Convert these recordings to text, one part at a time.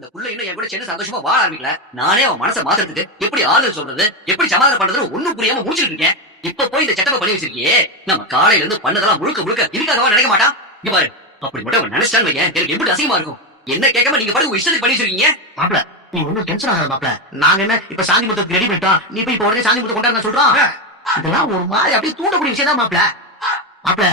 இந்த புள்ள இன்னும் என் கூட சேர்ந்து சந்தோஷமா வாழ ஆரம்பிக்கல. நானே அவன் மனசை மாத்துறதுக்கு எப்படி ஆறுதல் சொல்றது, எப்படி சமாதானம் பண்றதுன்னு ஒண்ணும் புரியாம முடிச்சிட்டு இருக்கேன். இப்ப போய் இந்த செட்டப்ப பண்ணி வச்சிருக்கியே, நம்ம காலையில இருந்து பண்ணதெல்லாம் முழுக்க முழுக்க இதுக்காகவா நினைக்க மாட்டான்? இங்க பாரு, அப்படி மட்டும் அவன் நினைச்சான்னு வையேன், எனக்கு எப்படி அசிங்கமா இருக்கும். என்ன கேட்காம நீங்க பாருங்க இஷ்டத்துக்கு பண்ணி வச்சிருக்கீங்க. மாப்பிள, நீ ஒன்னும் டென்ஷன் ஆகாத மாப்பிள. நாங்க என்ன இப்ப சாந்தி முத்தத்துக்கு ரெடி பண்ணிட்டோம், நீ போய் இப்ப உடனே சாந்தி முத்தம் கொண்டாடுங்க சொல்றோம். இதெல்லாம் ஒரு மாதிரி அப்படியே தூண்டக்கூடிய விஷயம் தான் மாப்பிள. மாப்பிள,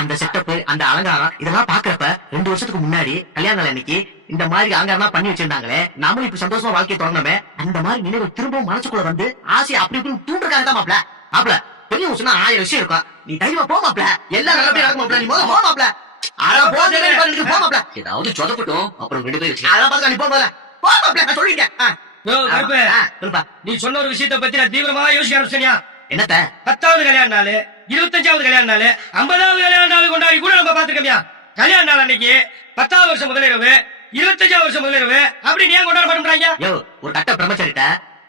அந்த செட்டப், அந்த அலங்காரம் இதெல்லாம் பாக்குறப்ப 2 வருஷத்துக்கு முன்னாடி கல்யாண நாள் அன்னைக்கு இந்த மாதிரி அலங்காரம் பண்ணி வச்சிருந்தாங்களே, நாமளும் இப்ப சந்தோஷமா வாழ்க்கையை தொடங்கணுமே, அந்த மாதிரி நினைவு திரும்பவும் மனசுக்குள்ள வந்து ஆசை அப்படி இப்படின்னு தூண்டுறதுக்காக தான் மாப்பிள. மாப்பிள, பெரிய சொன்னா 1000 விஷயம் இருக்கும், நீ தைரியமா போ மாப்பிள. எல்லாம் நல்லபடியா இருக்கும் மாப்பிள, நீ முதல்ல போ மாப்பிள. போ மாப்பிள, ஏதாவது சொதப்பட்டும் அப்புறம் 2 பேர் வச்சு அதெல்லாம் பாத்துக்க, நீ போ முதல்ல. போ மாப்பிள, நான் சொல்லிட்டேன். சொல்லுப்பா, நீ சொன்ன ஒரு விஷயத்தை பத்தி நான் தீவிரமா யோசிக்க ஆரம்பிச்சேனியா? என்னத்த 10வது கல்யாண நாள், 25வது கல்யாண நாள், 50வது கல்யாண நாள் கொண்டாடி கூட நம்ம பாத்துக்கோமியா. கல்யாண நாள் அன்னைக்கு 10வது வருஷம் முதலிரவு, 25வது வருஷம் முதலிரவு அப்படி ஏன் கொண்டாட மாட்டேங்கிறாங்க? யோ, ஒரு கட்ட பிரம்மச்சாரிட்ட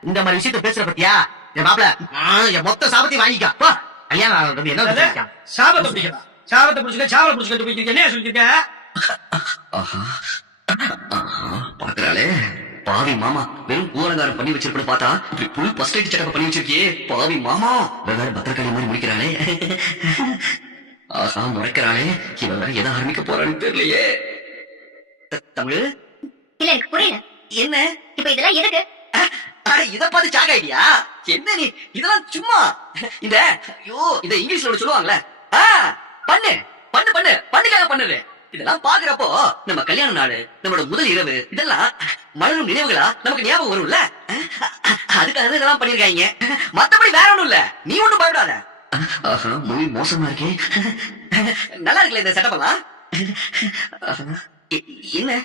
இந்த மாதிரி விஷயத்த பேசுற பத்தியா? என் மாப்பிள, என் மொத்த சாபத்தையும் வாங்கிக்கா. போ, கல்யாணம் ஆனது என்ன சாபத்தை பிடிக்கலாம், சாபத்தை பிடிச்சிக்க, சாவலை பிடிச்சிக்கிட்டு போய்க்க. என்ன சொல்லிருக்க? பாக்குறாளே பாவி மாமா, வெறும் பூரங்காரம் பண்ணி வச்சிருப்பது பார்த்தா இப்படி புல் பஸ்ட் செட்டப் பண்ணி வச்சிருக்கியே பாவி மாமா. வேற பத்திரக்காளி மாதிரி முடிக்கிறாளே. ஆஹா, முறைக்கிறாளே. இவன் வேற எதை ஆரம்பிக்க போறான்னு தெரியலையே. தமிழ் இல்ல, எனக்கு புரியல. என்ன இப்ப இதெல்லாம் எதுக்கு? இத பார்த்து சாக் ஐடியா என்ன நீ? இதெல்லாம் சும்மா இந்த ஐயோ இந்த இங்கிலீஷ்ல ஒண்ணு சொல்லுவாங்கல்ல, பண்ணு பண்ணு பண்ணு பண்ணுக்காக பண்ணுது. இதெல்லாம் பாக்குறப்போ நம்ம கல்யாண நாள், நம்மளோட முதல் இரவு இதெல்லாம் மலரும் நினைவுகளா நமக்கு ஞாபகம் வரும்ல. அதுக்காக இதெல்லாம் பண்ணிருக்காங்க, மத்தபடி வேற ஒண்ணும் இல்ல. நீ ஒண்ணும் பயப்படாத. ஆஹா, மொழி மோசமா இருக்கே. நல்லா இருக்குல்ல இந்த செட்டப் எல்லாம். என்ன